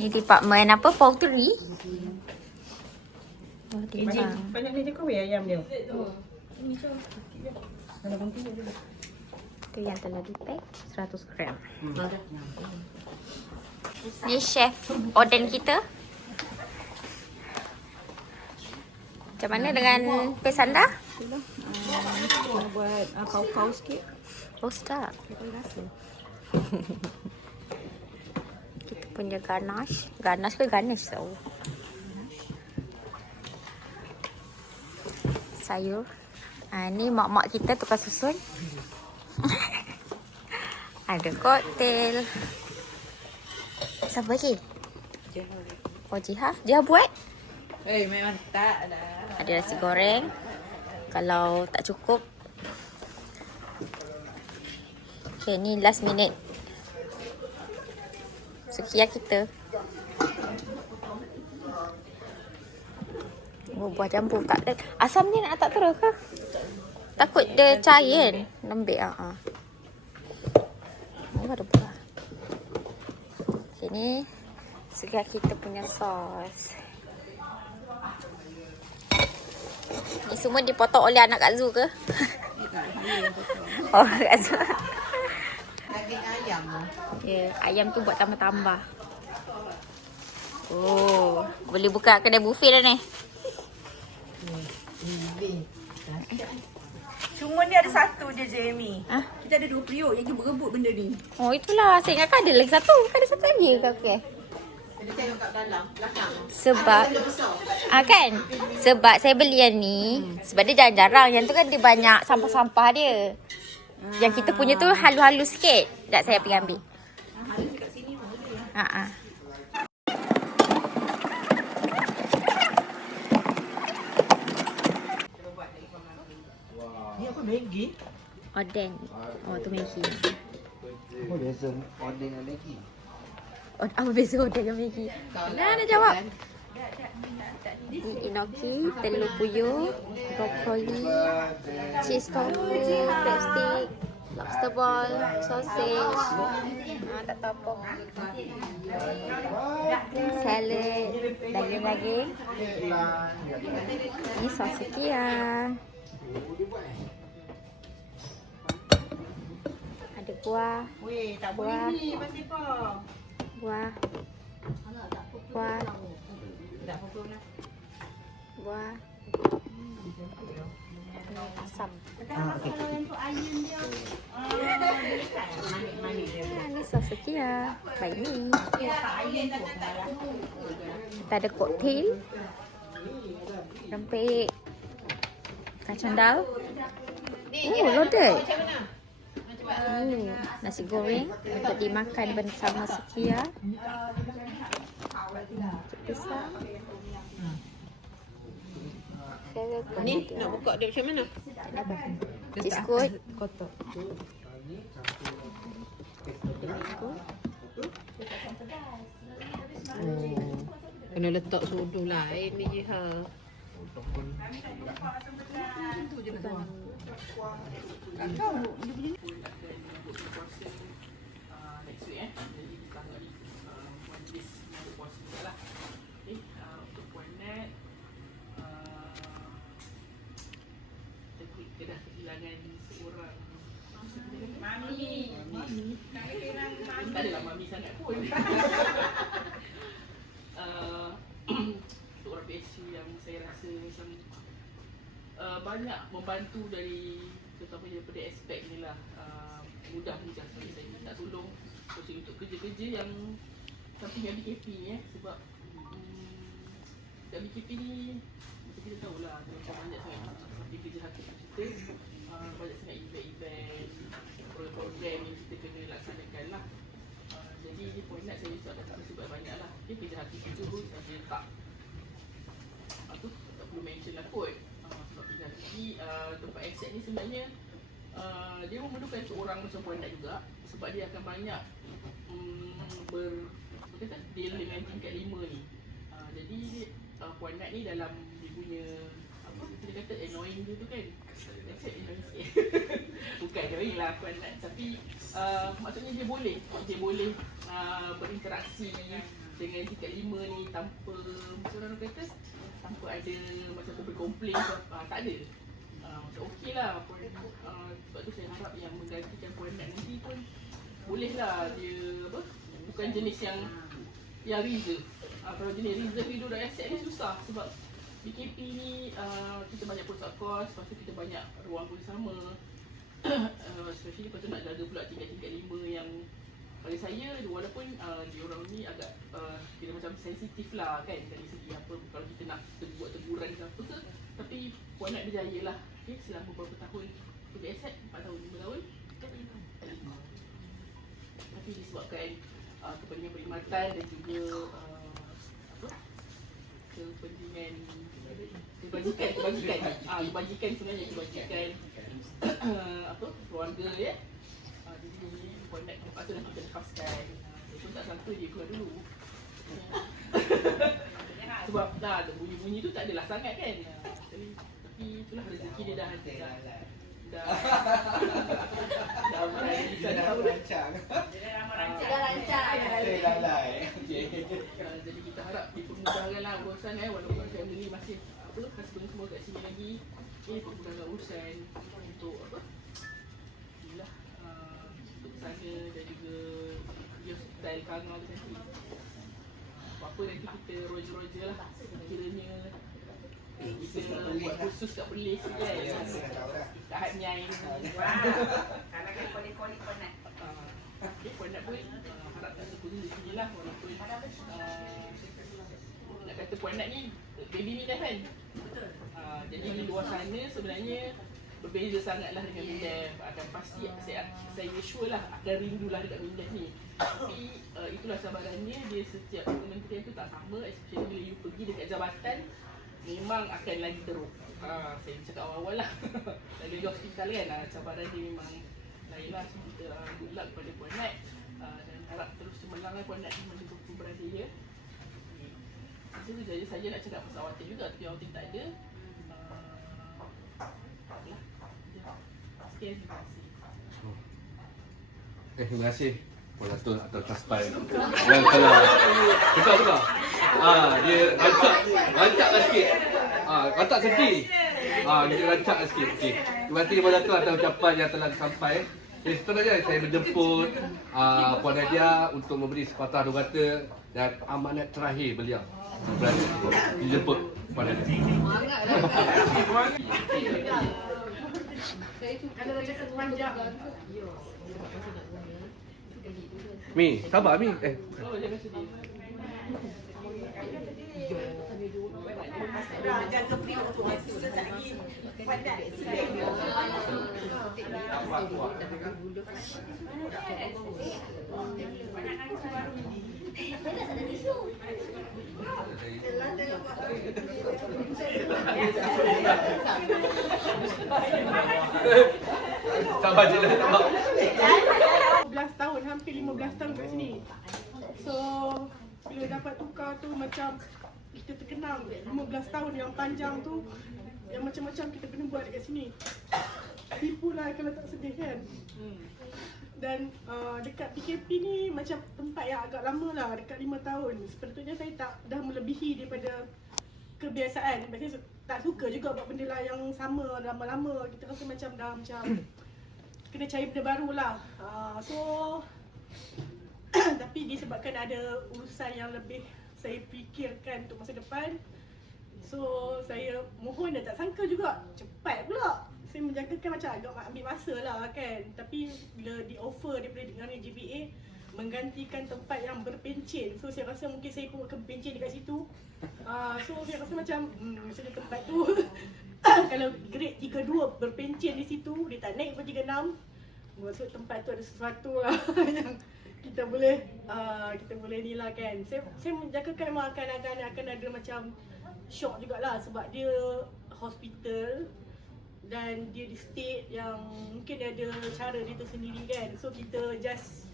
Ni department apa? Poultry. Oh, Banyak ni je kau ayam dia. Tu yang telah di-pack 100 gram. Ni chef Oden kita. Macam mana dengan pesanda? Nak buat kau-kau sikit. Oh, sedap. Kita punya ganache. Ganache ke garnish tau. Sayur. Ni mak-mak kita tukar susun. Ada koktel. Siapa lagi? Oh, Jiha. Jiha buat? Memang tak dah. Ada nasi goreng. Kalau tak cukup. Okay, ni last minute. Sukiya kita. Oh, buah jambu tak ada. Asam ni nak tak terus ke? Takut dia cair kan? Lembik ah. Oh, ada buah. Okay, ni sukiya kita punya sos. Ni semua dipotong oleh anak Kak Zu ke? Oh, Kak Zu. Daging ayam. Ya, ayam tu buat tambah-tambah. Oh, boleh buka kedai buffet dah ni. Cuma ni ada satu je, Jamie. Ah, Kita ada 2 periuk yang berebut benda ni. oh itulah. Saya ingatkan ada lagi satu. Ada satu lagi ke? Okay. Jadi tengok kat dalam, belakang. Sebab kan? Sebab saya beli yang ni sebab dia jarang-jarang. Yang tu kan dia banyak sampah-sampah dia. Yang kita punya tu halus-halus sikit. Sekejap saya pergi ambil. Halus kat sini pun boleh. Ha. Ni apa Maggi? Oden. Oh, tu Maggi. Oh, biasa order dengan Maggi. Oh, apa beza Oden dengan Maggi? Nah, dia jawab. Ni enoki, telur puyuh, brokoli, cheese tofu, crabstick, lobster ball, sausage. Tak tahu apa. Salad, daging-daging. Ni sos sukiya. Ada buah, Weh, tak boleh ni pasal apa? buah, buah, Tak apa-apa lah. buah. Ni asam. Manis dia. Ni sos sukiya. Baik ni. Kita ada koktel, rempik, kacang dal. Oh, loaded. Nasi goreng untuk dimakan bersama sukiya. Pisang. Ni nak buka dia macam mana? Apa? Biskut. Kotak. Kena letak sudu lain ni je ha. Tak adalah mami sangat pun. Untuk orang PSU yang saya rasa macam banyak membantu dari terutamanya daripada aspek ni lah, mudah sebagai saya minta tolong untuk kerja-kerja yang samping yang BKP ni sebab dan BKP ni macam kita tahulah macam banyak sangat samping kerja hati kita, banyak sangat event-event, program yang kita kena laksanakan lah. Jadi di point nak saya tak dapat sebab banyak lah. Okay, kerja hati kita tu saya tak perlu mention lah kot. Sebab kerja hati tempat aset ni sebenarnya dia memerlukan seorang macam Puan Nat juga sebab dia akan banyak deal dengan tingkat 5 ni. Jadi Puan Nat ni dalam dia punya apa dia kata annoying dia tu kan. Annoying sikit. Bukan annoying lah Puan Nat tapi maksudnya dia boleh berinteraksi dengan tingkat 5 ni tanpa macam orang kata tanpa ada macam komplain ke apa, tak ada. Macam okey lah. Sebab tu saya harap yang menggantikan Puan Nat nanti pun boleh lah dia apa, bukan jenis yang reserve. Kalau jenis reserve ni duduk aset ni susah sebab BKP ni kita banyak pusat kos, lepas tu kita banyak ruang bersama. Especially lepas tu nak jaga pula tingkat-tingkat 5 yang pada saya walaupun diorang ni agak kira macam sensitif lah kan dari segi apa kalau kita nak buat teguran ke apa ke, tapi Puan Nat berjaya lah selama beberapa tahun kerja aset, 4 tahun, 5 tahun. Tapi disebabkan kepentingan perkhidmatan dan juga kepentingan kebajikan sebenarnya kebajikan keluarga ya. Jadi Puan Nat terpaksa dah kita lepaskan. Itu tak sangka dia keluar dulu. Sebab dah bunyi-bunyi tu tak adalah sangat kan. Tapi itulah rezeki dia dah rancang. Jadi kita harap dipermudahkanlah urusan walaupun family masih husband semua kat sini lagi. Permudahkan urusan untuk inilah untuk sana dan juga dia style Kanga tu nanti. Apa nanti kita roja-roja lah kiranya kita buat khusus kat Perlis kan. Kat Hatnyai. Kalau kan koli-koli Puan Nat. Puan Nat pun harap tak terpuji di sini lah walaupun nak kata Puan Nat ni baby ni dah kan. Jadi di luar sana sebenarnya berbeza sangatlah dengan Mindef. Akan pasti saya sure lah akan rindulah dekat Mindef ni. Tapi itulah cabarannya, dia setiap kementerian tu tak sama, especially bila you pergi dekat jabatan memang akan lagi teruk. Saya cakap awal-awal lah. Lagi hospital kan, cabaran dia memang lain lah. So kita good luck pada Puan Nat dan harap terus cemerlang Puan Nat ni menjadi berjaya. Itu saya nak cakap pasal Awatin juga, tapi Awatin tak ada. Sekian, terima kasih. Terima kasih. Puan Datuk atas taspai. Dan kalau tukar. Dia rancak sikit. Rancak sedih. Dia rancak sikit. Okey. Terima kasih Puan Datuk atas ucapan yang telah sampai. Seterusnya saya menjemput Puan Nadia untuk memberi sepatah dua kata dan amanat terakhir beliau. Dijemput Puan Nadia. Kalau dah cakap panjang. Mi, sabar Mi. Oh, jangan sedih. Jaga periuk tu. Sekejap lagi. Puan Nat. Sabar je lah. 15 tahun, hampir 15 tahun kat sini. So, bila dapat tukar tu macam kita terkenang 15 tahun yang panjang tu, yang macam-macam kita kena buat dekat sini. Tipu lah kalau tak sedih kan. Dan dekat PKP ni macam tempat yang agak lama lah, dekat 5 tahun. Sepatutnya saya dah melebihi daripada kebiasaan. Biasanya tak suka juga buat benda lah yang sama lama-lama. Kita rasa macam dah macam kena cari benda baru lah. So tapi disebabkan ada urusan yang lebih saya fikirkan untuk masa depan, so saya mohon dan tak sangka juga cepat pula. Saya menjangkakan macam agak ambil masa lah kan. Tapi bila di offer daripada dengan GBA menggantikan tempat yang berpencen, so saya rasa mungkin saya pun akan berpencen dekat situ. So saya rasa macam misalnya tempat tu kalau grade 32 berpencen di situ, dia tak naik pun 36, maksud tempat tu ada sesuatu lah yang kita boleh ni lah kan. Saya menjangkakan memang akan ada macam shock jugalah sebab dia hospital dan dia di state yang mungkin dia ada cara dia tersendiri kan. So kita just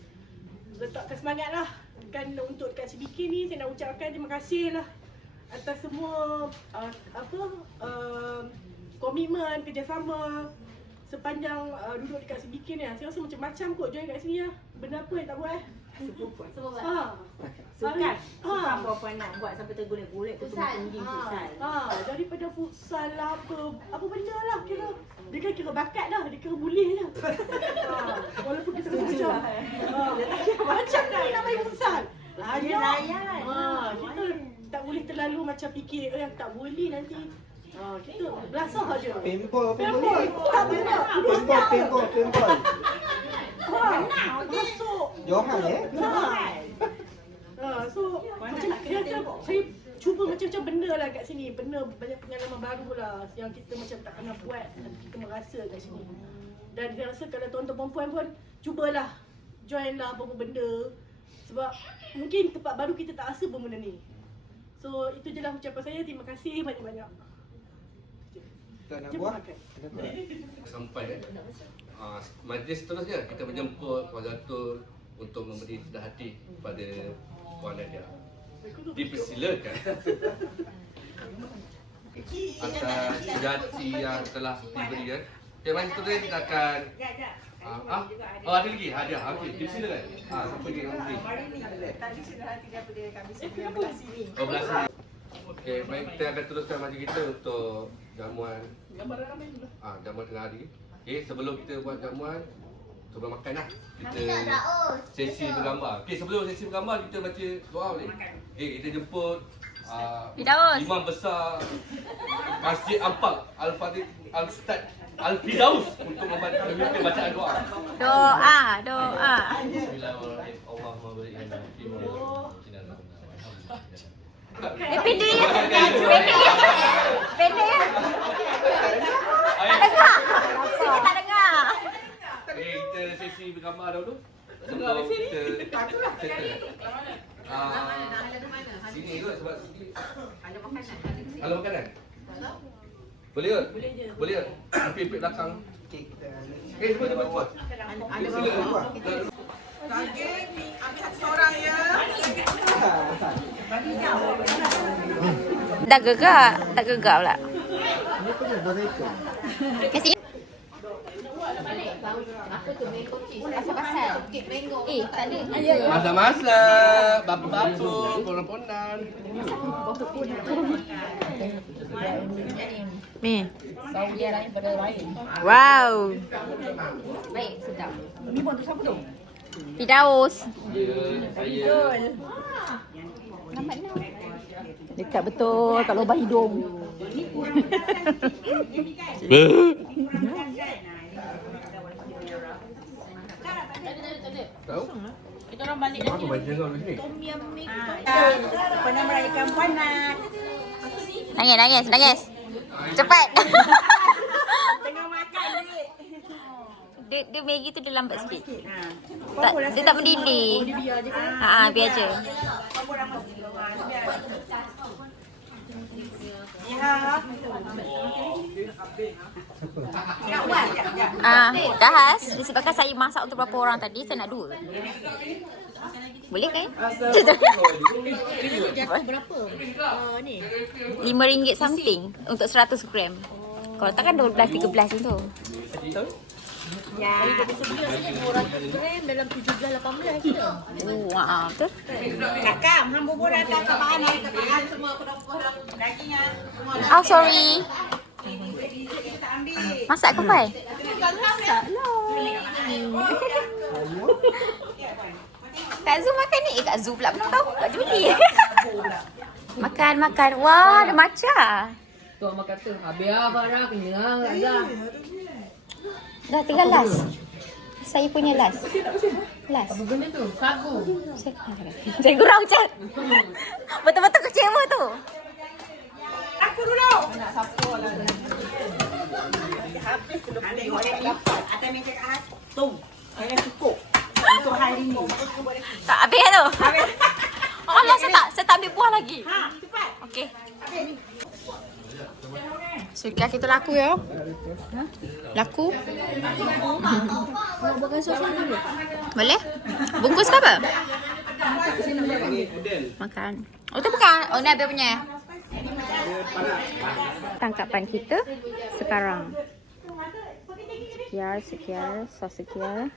letakkan semangat lah kan untuk dekat CBK ni. Saya nak ucapkan terima kasih lah atas semua komitmen, kerjasama sepanjang duduk dekat CBK ni. Saya rasa macam-macam kot join kat sini lah. Benda apa yang tak buat Sukan. Sukan perempuan nak buat sampai tergolek-golek tu tinggi futsal. Daripada futsal lah apa benda lah kira. Dia kan kira bakat dah, dia kira boleh lah. Walaupun kita macam macam ni nak main futsal. Dia layan. Kita tak boleh terlalu macam fikir tak boleh nanti. Kita belasah aja. Pempol. Masuk. Johan So macam saya cuba macam-macam benda lah kat sini. Benda banyak pengalaman baru lah yang kita macam tak pernah buat. Kita merasa kat sini. Dan saya rasa kalau tuan-tuan perempuan pun cubalah join lah apa-apa benda. Sebab mungkin tempat baru kita tak rasa pun benda ni. So itu je lah ucapan saya. Terima kasih banyak-banyak. Tak nak buat. Sampai majlis seterusnya kita menjemput Puan Zatul untuk memberi sedah hati kepada Puan Nadia. Dipersilakan atas sejati yang telah diberikan. Okay, majlis seterusnya kita akan ada lagi hadiah. Okey, dipersilakan. Siapa yang memberi? Tadi sudah hati daripada kami semua belah sini. Belah sini. Okey, baik, kita akan teruskan majlis kita untuk jamuan. Jamuan tengah hari. Okey, sebelum kita buat jamuan, sebelum makan lah, kita sesi bergambar. Okey, sebelum sesi bergambar kita baca doa boleh? Okey, kita jemput Firdaus. Imam besar Masjid Ampak Al-Fadil Al-Ustaz Al-Firdaus untuk memimpin bacaan doa. Doa. Bismillahirrahmanirrahim. Allahumma barik lana fi ma Pendek ya. Pendek ya. Tak dengar. Saya tak dengar. Kita sesi bergambar dahulu. Sebelum kita settle. Sini kot sebab sini ada makanan. Boleh ke? Boleh ke? Pipit belakang. Semua dia buat. Daging ambil satu seorang ya. Dah gegak pula. Kat sini. Tak ada. Masak-masak, bapa-bapa, pondang-pondang. Ni. Wow. Baik, sedap. Ni buat tu siapa tu? Firdaus. Saya. Nampak nak. Dekat betul kat lubang hidung. Tahu? Kita orang balik Apa baca kau di sini? Pernah merayakan Puan Nat. Nangis. Cepat. Tengah makan dek. Dia Maggi tu dia lambat sikit. Tak, Dia tak mendidih. Biar je. Ya. Dah Has. Disebabkan saya masak untuk berapa orang tadi, saya nak 2. Boleh kan? Berapa? Ni. RM5 something untuk 100 gram. Kalau tak kan 12-13 macam tu. Ya. Gram dalam 17-18 kita. Betul. Kakak, hamba pun datang ke mana? Semua daging Oh, sorry. kita ambil. Masak ke Pai? Kak Zu makan ni. Kak Zu pula belum tahu. Kak Julie. Makan. Wah, ada matcha. Tu Mak kata, habis Farah kenyang dah. Dah tinggal last. Saya punya last. Apa benda tu? Sagu. Saya gurau Cat. Betul-betul kecewa tu. Aku dulu. Nak siapa lah. Habis belum boleh dapat. Atas meja kat atas. Tung. Saya cukup. Untuk hari ni. Tak habis tu. Oh, saya tak ambil buah lagi. Cepat. Okey. Suka kita laku ya. Laku. Boleh? Bungkus ke apa? Makan. Oh, tu bukan. Oh, ni habis punya. Tangkapan kita sekarang. Sekian, sos sekian.